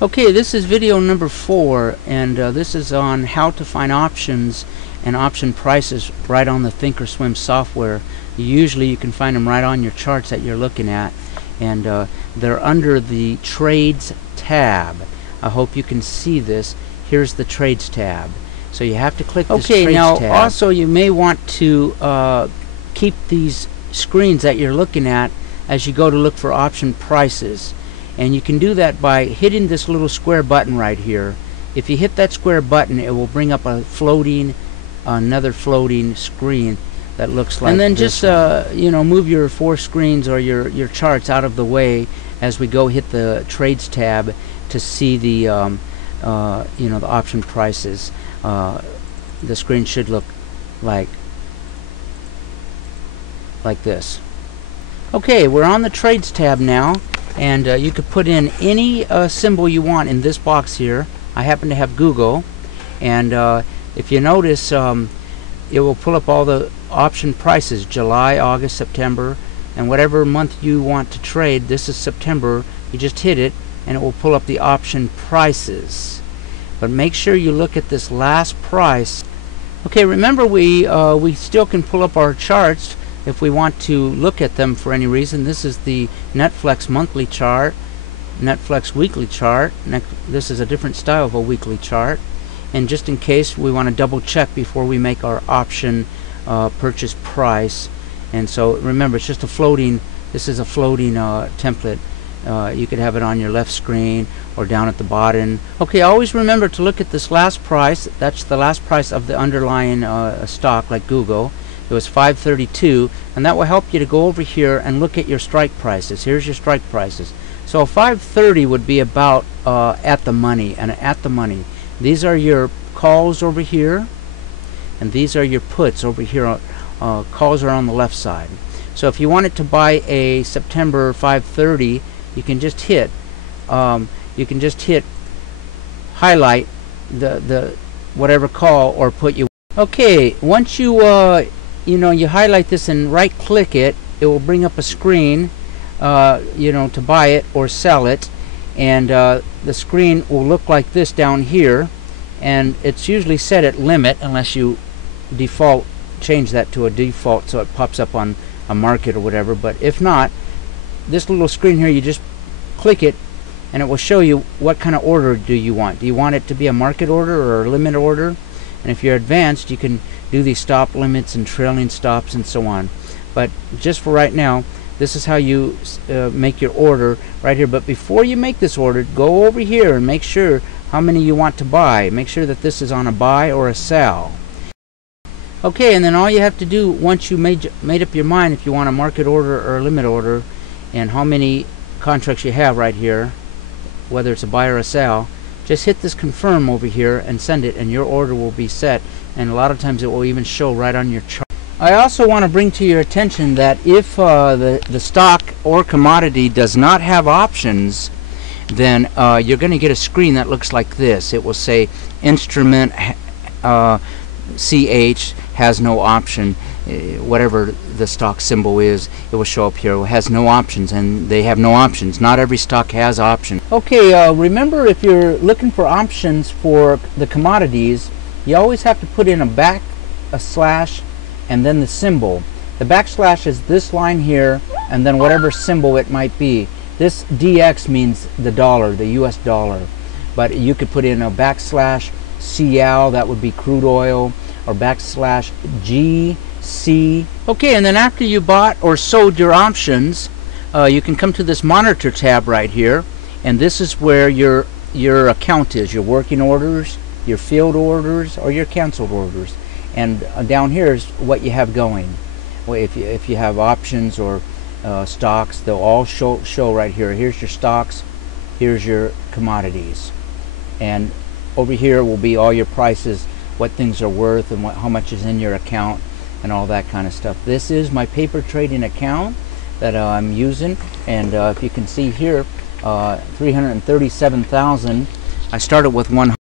Okay, this is video number 4, and this is on how to find options and option prices right on the thinkorswim software. Usually you can find them right on your charts that you're looking at, and they're under the trades tab. I hope you can see this. Here's the trades tab. So you have to click this trades tab. Now also you may want to keep these screens that you're looking at as you go to look for option prices. And you can do that by hitting this little square button right here. If you hit that square button, it will bring up another floating screen that looks like this. And then just move your 4 screens or your charts out of the way as we go hit the trades tab to see the the option prices. The screen should look like this. Okay, we're on the trades tab now. And you could put in any symbol you want in this box here. I happen to have Google, and if you notice, it will pull up all the option prices: July, August, September, and whatever month you want to trade. This is September. You just hit it, and it will pull up the option prices. But make sure you look at this last price. Okay, remember we still can pull up our charts if we want to look at them for any reason. This is the Netflix monthly chart, Netflix weekly chart. This is a different style of a weekly chart. And just in case, we want to double check before we make our option purchase price. And so remember, it's just a floating, this is a floating template. You could have it on your left screen or down at the bottom. Okay, always remember to look at this last price. That's the last price of the underlying stock, like Google. It was $5.32, and that will help you to go over here and look at your strike prices. Here's your strike prices. So $5.30 would be about at the money, and at the money. These are your calls over here, and these are your puts over here. Calls are on the left side. So if you wanted to buy a September 5.30, you can just hit highlight the whatever call or put you. Okay, once you you highlight this and right click it, it will bring up a screen to buy it or sell it, and the screen will look like this down here, and it's usually set at limit unless you change that to a default so it pops up on a market or whatever. But if not, this little screen here, you just click it and it will show you what kind of order do you want. Do you want it to be a market order or a limit order? And if you're advanced, you can do these stop limits and trailing stops and so on. But just for right now, this is how you make your order right here. But before you make this order, go over here and make sure how many you want to buy. Make sure that this is on a buy or a sell. Okay, and then all you have to do once you made up your mind if you want a market order or a limit order and how many contracts you have right here, whether it's a buy or a sell, just hit this confirm over here and send it, and your order will be set, and a lot of times it will even show right on your chart. I also want to bring to your attention that if the stock or commodity does not have options, then you're going to get a screen that looks like this. It will say instrument CH has no option. Whatever the stock symbol is, it will show up here. It has no options, and they have no options. Not every stock has options. Okay, remember, if you're looking for options for the commodities, you always have to put in a slash and then the symbol. The backslash is this line here, and then whatever symbol it might be. This DX means the dollar, the US dollar. But you could put in a backslash CL, that would be crude oil, or backslash GC. Okay, and then after you bought or sold your options, you can come to this monitor tab right here, and this is where your account is, your working orders, your field orders, or your canceled orders. And down here is what you have going. Well, if you have options or stocks, they'll all show right here. Here's your stocks, here's your commodities, and over here will be all your prices, what things are worth, and how much is in your account, and all that kind of stuff. This is my paper trading account that I'm using, and if you can see here, 337,000. I started with 100.